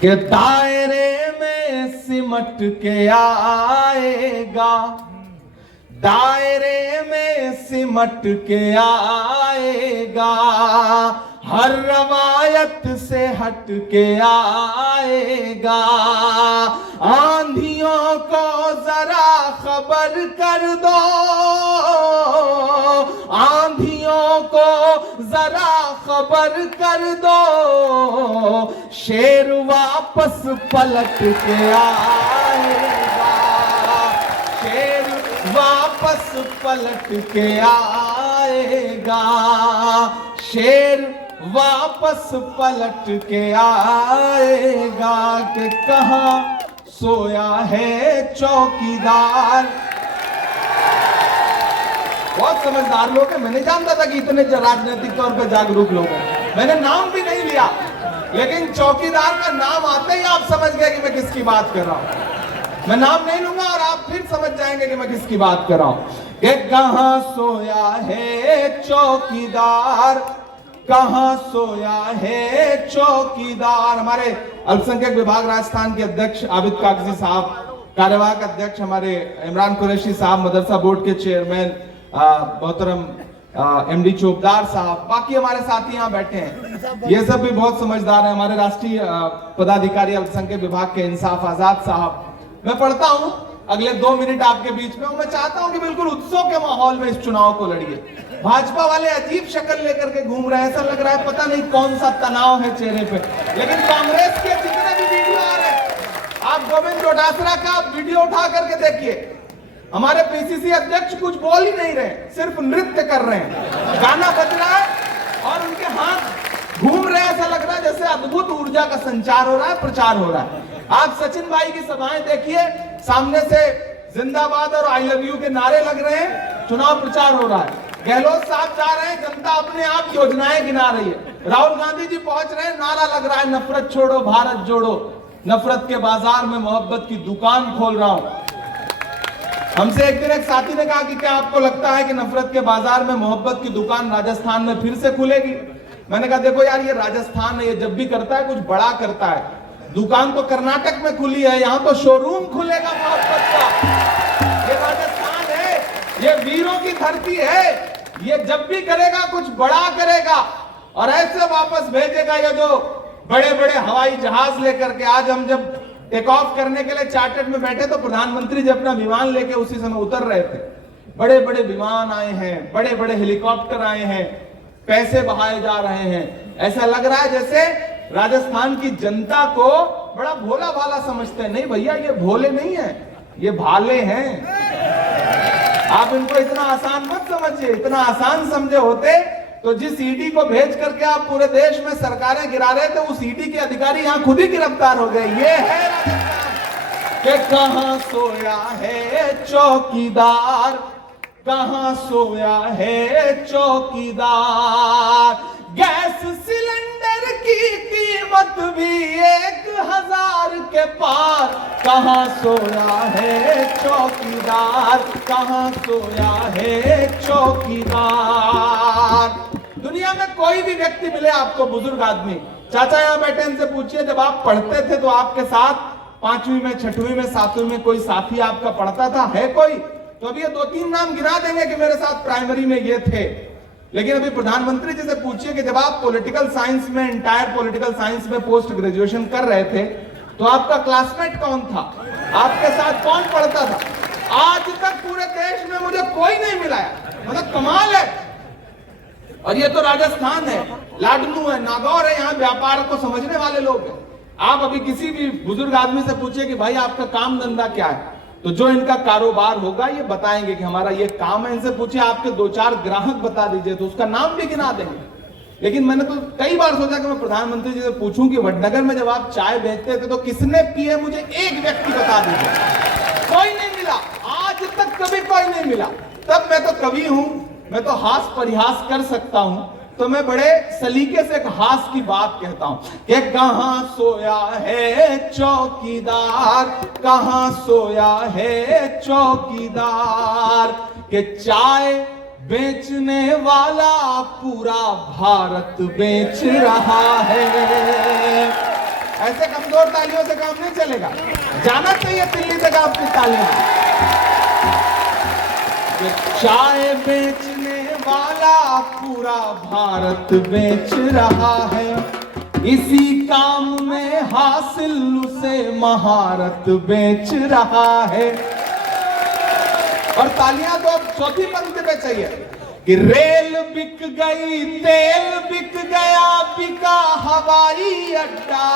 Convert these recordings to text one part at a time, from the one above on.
कि दायरे में सिमट के आएगा, दायरे में सिमट के आएगा, हर रवायत से हट के आएगा। आंधियों को जरा खबर कर दो, आंधियों को जरा खबर कर दो, शेर वापस पलट के आएगा, शेर वापस पलट के आएगा, शेर वापस पलट के आएगा। कि कहाँ सोया है चौकीदार। बहुत समझदार लोग हैं, मैं नहीं जानता था कि इतने राजनीतिक तौर पर जागरूक लोग हैं। मैंने नाम भी नहीं लिया, लेकिन चौकीदार का नाम आते ही आप समझ गए कि मैं किसकी बात कर रहा हूं। मैं नाम नहीं लूंगा और आप फिर समझ जाएंगे कि मैं किसकी बात कर रहा हूं। कि कहां सोया है चौकीदार, कहां सोया है चौकीदार। हमारे अल्पसंख्यक विभाग राजस्थान के अध्यक्ष आबिद कागजी साहब, कार्यवाहक अध्यक्ष हमारे इमरान कुरैशी साहब, मदरसा बोर्ड के चेयरमैन मोहतरम एमडी चौबदार साहब, बाकी हमारे साथी यहाँ बैठे हैं, ये सब भी बहुत समझदार हैं। हमारे राष्ट्रीय पदाधिकारी अल्पसंख्यक विभाग के इंसाफ आजाद साहब। मैं पढ़ता हूँ, अगले 2 मिनट आपके बीच में मैं चाहता हूं कि बिल्कुल उत्सव के माहौल में इस चुनाव को लड़िए। भाजपा वाले अजीब शक्ल लेकर के घूम रहे हैं, ऐसा लग रहा है पता नहीं कौन सा तनाव है चेहरे पे। लेकिन कांग्रेस के जितने भी वीडियो आ रहे हैं, आप गोविंद डोटासरा का वीडियो उठा करके देखिए, हमारे पीसीसी अध्यक्ष कुछ बोल ही नहीं रहे, सिर्फ नृत्य कर रहे हैं, गाना बज रहा है और उनके हाथ घूम रहे हैं। ऐसा लग रहा है जैसे अद्भुत ऊर्जा का संचार हो रहा है, प्रचार हो रहा है। आप सचिन भाई की सभाएं देखिए, सामने से जिंदाबाद और आई लव यू के नारे लग रहे हैं, चुनाव प्रचार हो रहा है। गहलोत साहब जा रहे हैं, जनता अपने आप योजनाएं गिना रही है। राहुल गांधी जी पहुंच रहे हैं, नारा लग रहा है नफरत छोड़ो भारत जोड़ो, नफरत के बाजार में मोहब्बत की दुकान खोल रहा हूं। हमसे एक दिन एक साथी ने कहा कि क्या आपको लगता है कि नफरत के बाजार में मोहब्बत की दुकान राजस्थान में फिर से खुलेगी? मैंने कहा देखो यार, ये राजस्थान है, ये जब भी करता है कुछ बड़ा करता है। दुकान तो कर्नाटक में खुली है, यहाँ तो शोरूम खुलेगा मोहब्बत का। ये राजस्थान है, ये वीरों की धरती है, ये जब भी करेगा कुछ बड़ा करेगा और ऐसे वापस भेजेगा ये जो बड़े बड़े हवाई जहाज लेकर के। आज हम जब टेक ऑफ करने के लिए चार्टर्ड में बैठे तो प्रधानमंत्री जी अपना विमान लेके उसी समय उतर रहे थे। बड़े बड़े विमान आए हैं, बड़े बड़े हेलीकॉप्टर आए हैं, पैसे बहाए जा रहे हैं। ऐसा लग रहा है जैसे राजस्थान की जनता को बड़ा भोला भाला समझते हैं। नहीं भैया, ये भोले नहीं है, ये भाले हैं। आप इनको इतना आसान मत समझिए। इतना आसान समझे होते तो जिस ईडी को भेज करके आप पूरे देश में सरकारें गिरा रहे थे, उस ईडी के अधिकारी यहाँ खुद ही गिरफ्तार हो गए। ये है कि कहां सोया है चौकीदार, कहां सोया है चौकीदार। गैस सिलेंडर की कीमत भी 1000 के पार, कहां सोया है चौकीदार, कहां सोया है चौकीदार। दुनिया में कोई भी व्यक्ति मिले आपको, बुजुर्ग आदमी, चाचा यहाँ बैठे, इनसे पूछिए जब आप पढ़ते थे तो आपके साथ 5वीं में, 6वीं में, 7वीं में कोई साथी आपका पढ़ता था? है कोई? तो अभी ये 2-3 नाम गिना देंगे कि मेरे साथ प्राइमरी में ये थे। लेकिन अभी प्रधानमंत्री जी से पूछिए कि जब आप पॉलिटिकल साइंस में, इंटायर पॉलिटिकल साइंस में पोस्ट ग्रेजुएशन कर रहे थे तो आपका क्लासमेट कौन था, आपके साथ कौन पढ़ता था? आज तक पूरे देश में मुझे कोई नहीं मिला है। मतलब कमाल है। और ये तो राजस्थान है, लाडनू है, नागौर है, यहाँ व्यापार को समझने वाले लोग हैं। आप अभी किसी भी बुजुर्ग आदमी से पूछिए कि भाई आपका काम धंधा क्या है, तो जो इनका कारोबार होगा ये बताएंगे कि हमारा ये काम है। इनसे पूछिए आपके 2-4 ग्राहक बता दीजिए तो उसका नाम भी गिना देंगे। लेकिन मैंने तो कई बार सोचा कि मैं प्रधानमंत्री जी से पूछूं कि वडनगर में जब आप चाय बेचते थे तो किसने पिए, मुझे एक व्यक्ति बता दीजिए। कोई नहीं मिला, आज तक कभी कोई नहीं मिला। तब मैं तो कवि हूं, मैं तो हास परिहास कर सकता हूं, तो मैं बड़े सलीके से एक हास की बात कहता हूं कि कहां सोया है चौकीदार, कहां सोया है चौकीदार। कि चाय बेचने वाला पूरा भारत बेच रहा है, ऐसे कमजोर तालियों से काम नहीं चलेगा। जाना चाहिए दिल्ली तक आपकी तालियां। चाय बेचने वाला पूरा भारत बेच रहा है, इसी काम में हासिल उसे महारत बेच रहा है। और तालियां तो अब चौथी पंक्ति पे चाहिए कि रेल बिक गई, तेल बिक गया, बिका हवाई अड्डा।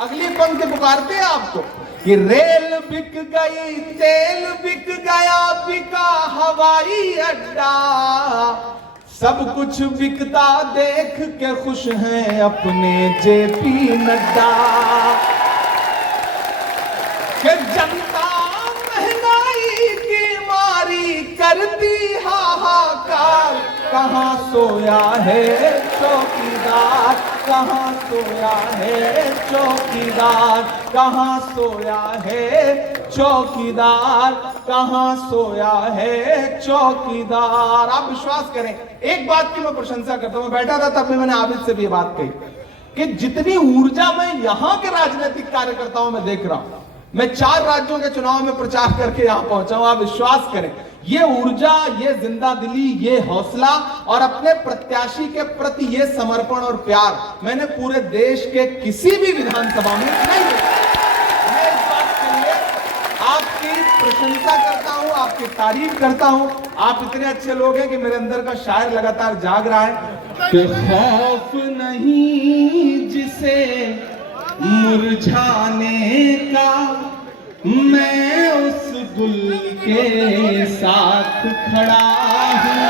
अगली पंक्ति पुकारते हैं आपको कि रेल बिक गई, तेल बिक गया, बिका हवाई अड्डा। सब कुछ बिकता देख के खुश हैं अपने जेपी नड्डा। कि जनता महंगाई की मारी करती हाहाकार, कहां सोया है चौकीदार, कहां सोया है चौकीदार, कहां सोया है चौकीदार, कहां सोया है चौकीदार। आप विश्वास करें, एक बात की मैं प्रशंसा करता हूं, मैं बैठा था तब भी मैंने आबिद से भी ये बात कही कि जितनी ऊर्जा मैं यहां के राजनीतिक कार्यकर्ताओं में देख रहा हूं, मैं 4 राज्यों के चुनाव में प्रचार करके यहां पहुंचा हूं, आप विश्वास करें, ये ऊर्जा, ये जिंदा दिली, ये हौसला और अपने प्रत्याशी के प्रति ये समर्पण और प्यार मैंने पूरे देश के किसी भी विधानसभा में नहीं देखा। मैं इस बात के लिए आपकी प्रशंसा करता हूं, आपकी तारीफ करता हूं। आप इतने अच्छे लोग हैं कि मेरे अंदर का शायर लगातार जाग रहा है कि खौफ नहीं जिसे मुरझाने का, मैं उस गुल के साथ खड़ा हूं।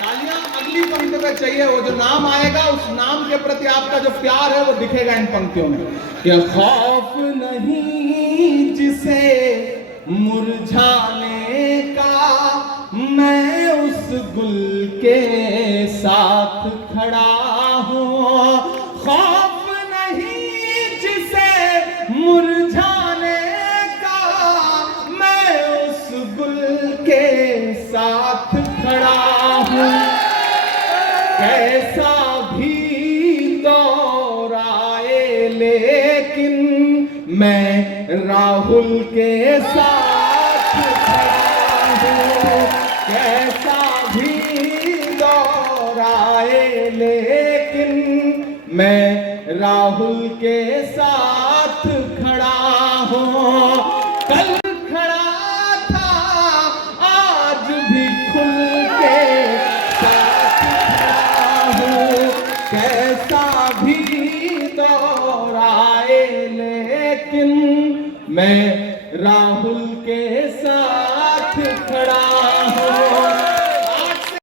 तालियां अगली पंक्ति पे चाहिए, वो जो नाम आएगा उस नाम के प्रति आपका जो प्यार है वो दिखेगा इन पंक्तियों में कि खौफ नहीं जिसे मुरझाने का, मैं उस गुल के साथ खड़ा हूं। खौफ नहीं जिसे मुरझाने का, मैं उस गुल के साथ खड़ा हूं। कैसा भी दौर आए लेकिन मैं राहुल के साथ खड़ा हूं। कैसा भी दौर आए लेकिन मैं राहुल के साथ खड़ा हूं। कल खड़ा था आज भी खुल के साथ खड़ा हूं। कैसा भी दौर आए लेकिन मैं राहुल के साथ खड़ा